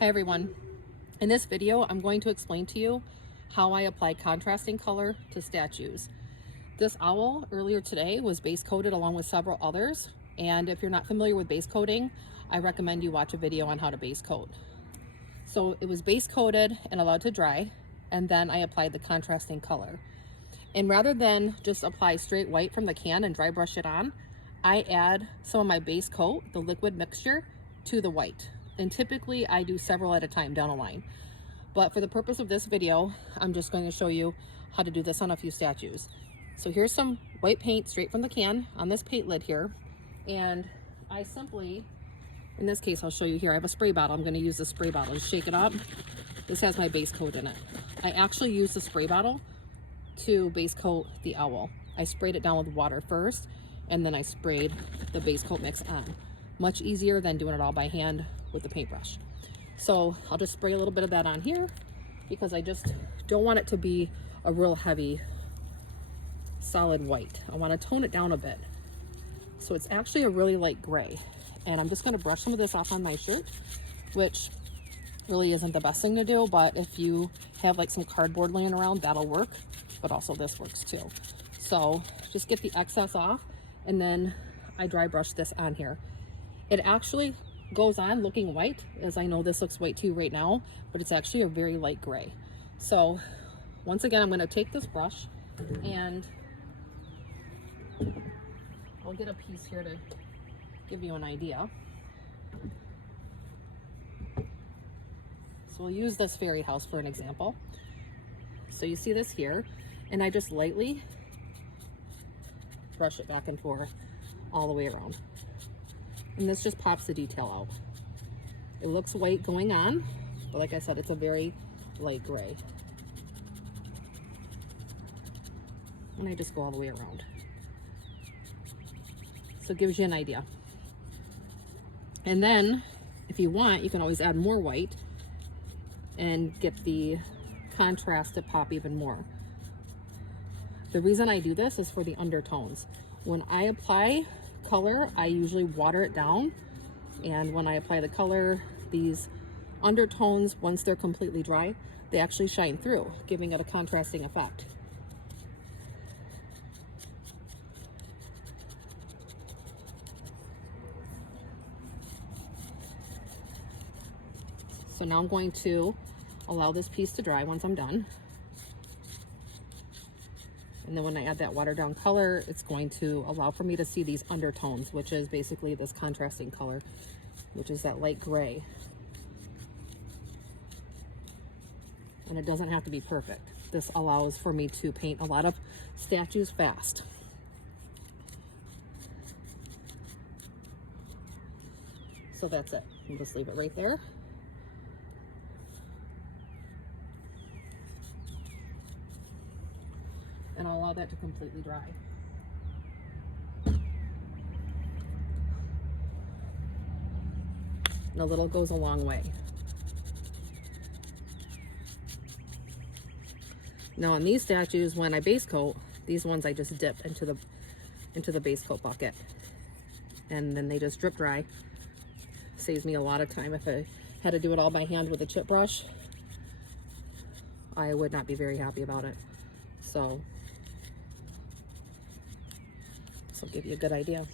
Hi everyone. In this video, I'm going to explain to you how I apply contrasting color to statues. This owl earlier today was base coated along with several others. And if you're not familiar with base coating, I recommend you watch a video on how to base coat. So it was base coated and allowed to dry, and then I applied the contrasting color. And rather than just apply straight white from the can and dry brush it on, I add some of my base coat, the liquid mixture, to the white. And typically I do several at a time down a line. But for the purpose of this video, I'm just going to show you how to do this on a few statues. So here's some white paint straight from the can on this paint lid here. And I simply, in this case, I'll show you here, I have a spray bottle. I'm going to use the spray bottle to shake it up. This has my base coat in it. I actually use the spray bottle to base coat the owl. I sprayed it down with water first, and then I sprayed the base coat mix on. Much easier than doing it all by hand with the paintbrush. So I'll just spray a little bit of that on here because I just don't want it to be a real heavy solid white. I want to tone it down a bit. So it's actually a really light gray. And I'm just going to brush some of this off on my shirt, which really isn't the best thing to do, but if you have like some cardboard laying around, that'll work. But also this works too. So just get the excess off, and then I dry brush this on here. It actually goes on looking white, as I know this looks white too right now, but it's actually a very light gray. So once again, I'm going to take this brush and I'll get a piece here to give you an idea. So we'll use this fairy house for an example. So you see this here, and I just lightly brush it back and forth all the way around. And this just pops the detail out. It looks white going on, but like I said, it's a very light gray. And I just go all the way around. So it gives you an idea. And then, if you want, you can always add more white and get the contrast to pop even more. The reason I do this is for the undertones. When I apply color, I usually water it down, and when I apply the color, these undertones, once they're completely dry, they actually shine through, giving it a contrasting effect. So now I'm going to allow this piece to dry once I'm done. And then when I add that watered down color, it's going to allow for me to see these undertones, which is basically this contrasting color, which is that light gray. And it doesn't have to be perfect. This allows for me to paint a lot of statues fast. So that's it. I'll just leave it right there. And I'll allow that to completely dry. And a little goes a long way. Now on these statues, when I base coat, these ones I just dip into the base coat bucket. And then they just drip dry. Saves me a lot of time. If I had to do it all by hand with a chip brush, I would not be very happy about it. So this will give you a good idea.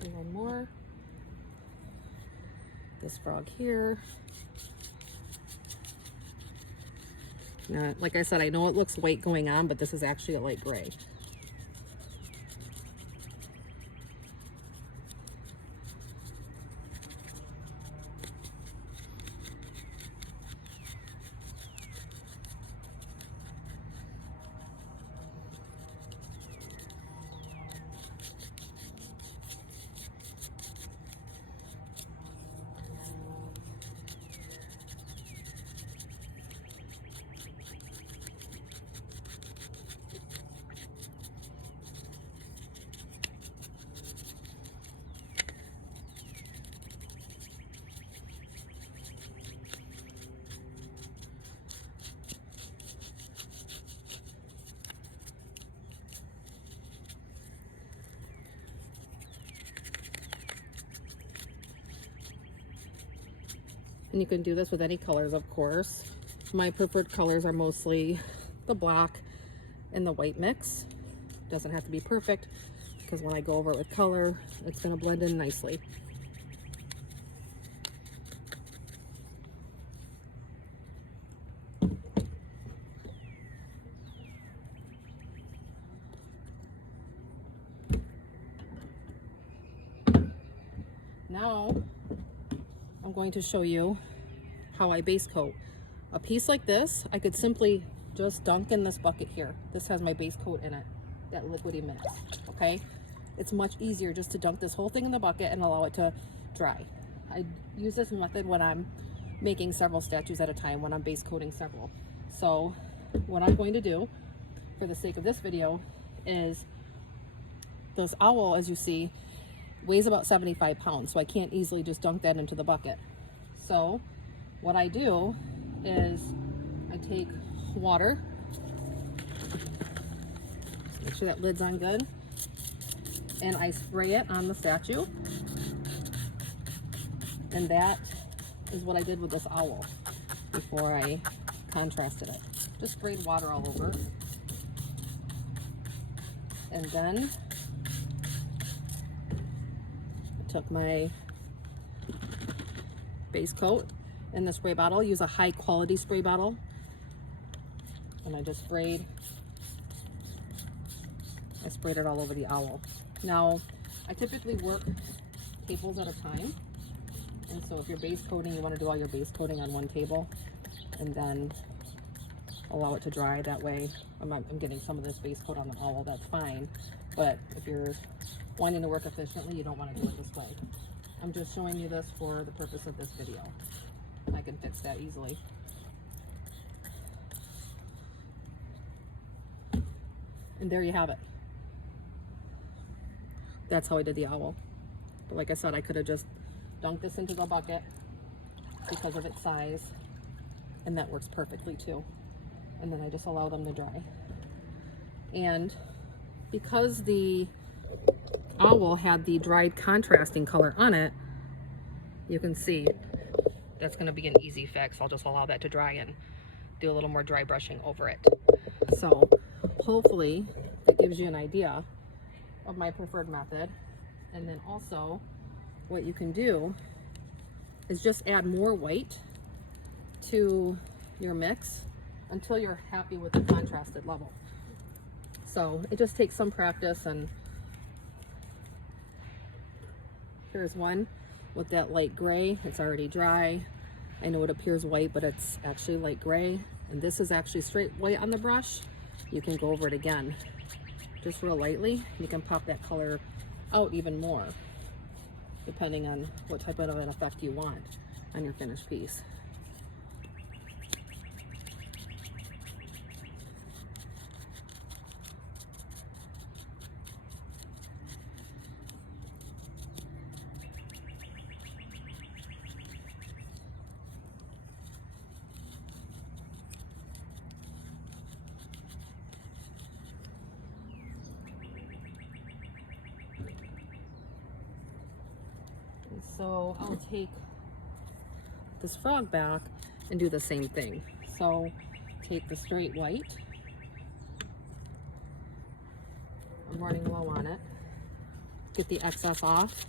And one more. This frog here. Now, like I said, I know it looks white going on, but this is actually a light gray. And you can do this with any colors, of course. My preferred colors are mostly the black and the white mix. Doesn't have to be perfect, because when I go over it with color, it's going to blend in nicely. Now, I'm going to show you how I base coat. A piece like this, I could simply just dunk in this bucket here. This has my base coat in it, that liquidy mix, okay? It's much easier just to dunk this whole thing in the bucket and allow it to dry. I use this method when I'm making several statues at a time, when I'm base coating several. So what I'm going to do, for the sake of this video, is this owl, as you see, weighs about 75 pounds, so I can't easily just dunk that into the bucket. So what I do is I take water, make sure that lid's on good, and I spray it on the statue. And that is what I did with this owl before I contrasted it. Just sprayed water all over. And then I took my base coat in the spray bottle. Use a high quality spray bottle. And I sprayed it all over the owl. Now, I typically work tables at a time. And so if you're base coating, you want to do all your base coating on one table and then allow it to dry. That way I'm getting some of this base coat on the owl, that's fine. But if you're wanting to work efficiently, you don't want to do it this way. I'm just showing you this for the purpose of this video. I can fix that easily. And there you have it. That's how I did the owl. But like I said, I could have just dunked this into the bucket because of its size, and that works perfectly too. And then I just allow them to dry. And because the owl had the dried contrasting color on it, you can see that's going to be an easy fix. I'll just allow that to dry and do a little more dry brushing over it. So hopefully that gives you an idea of my preferred method. And then also what you can do is just add more white to your mix until you're happy with the contrasted level. So it just takes some practice. And here's one with that light gray. It's already dry. I know it appears white, but it's actually light gray. And this is actually straight white on the brush. You can go over it again, just real lightly. You can pop that color out even more, depending on what type of an effect you want on your finished piece. So I'll take this frog back and do the same thing. So take the straight white. I'm running low on it. Get the excess off.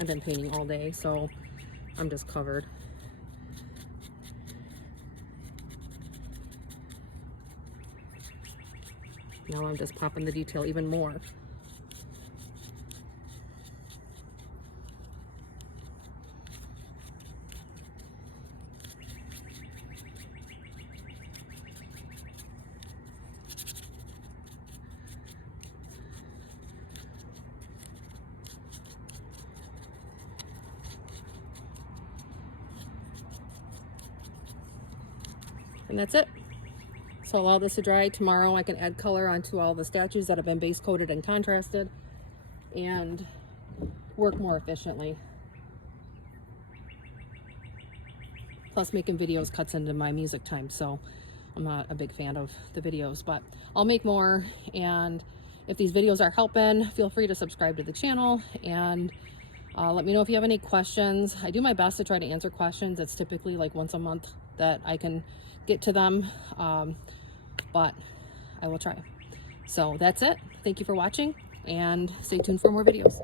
I've been painting all day, so I'm just covered. Now I'm just popping the detail even more. And that's it. So allow this to dry. Tomorrow I can add color onto all the statues that have been base coated and contrasted and work more efficiently. Plus making videos cuts into my music time, so I'm not a big fan of the videos, but I'll make more. And if these videos are helping, feel free to subscribe to the channel, and Let me know if you have any questions. I do my best to try to answer questions. It's typically like once a month that I can get to them, but I will try. So that's it. Thank you for watching, and stay tuned for more videos.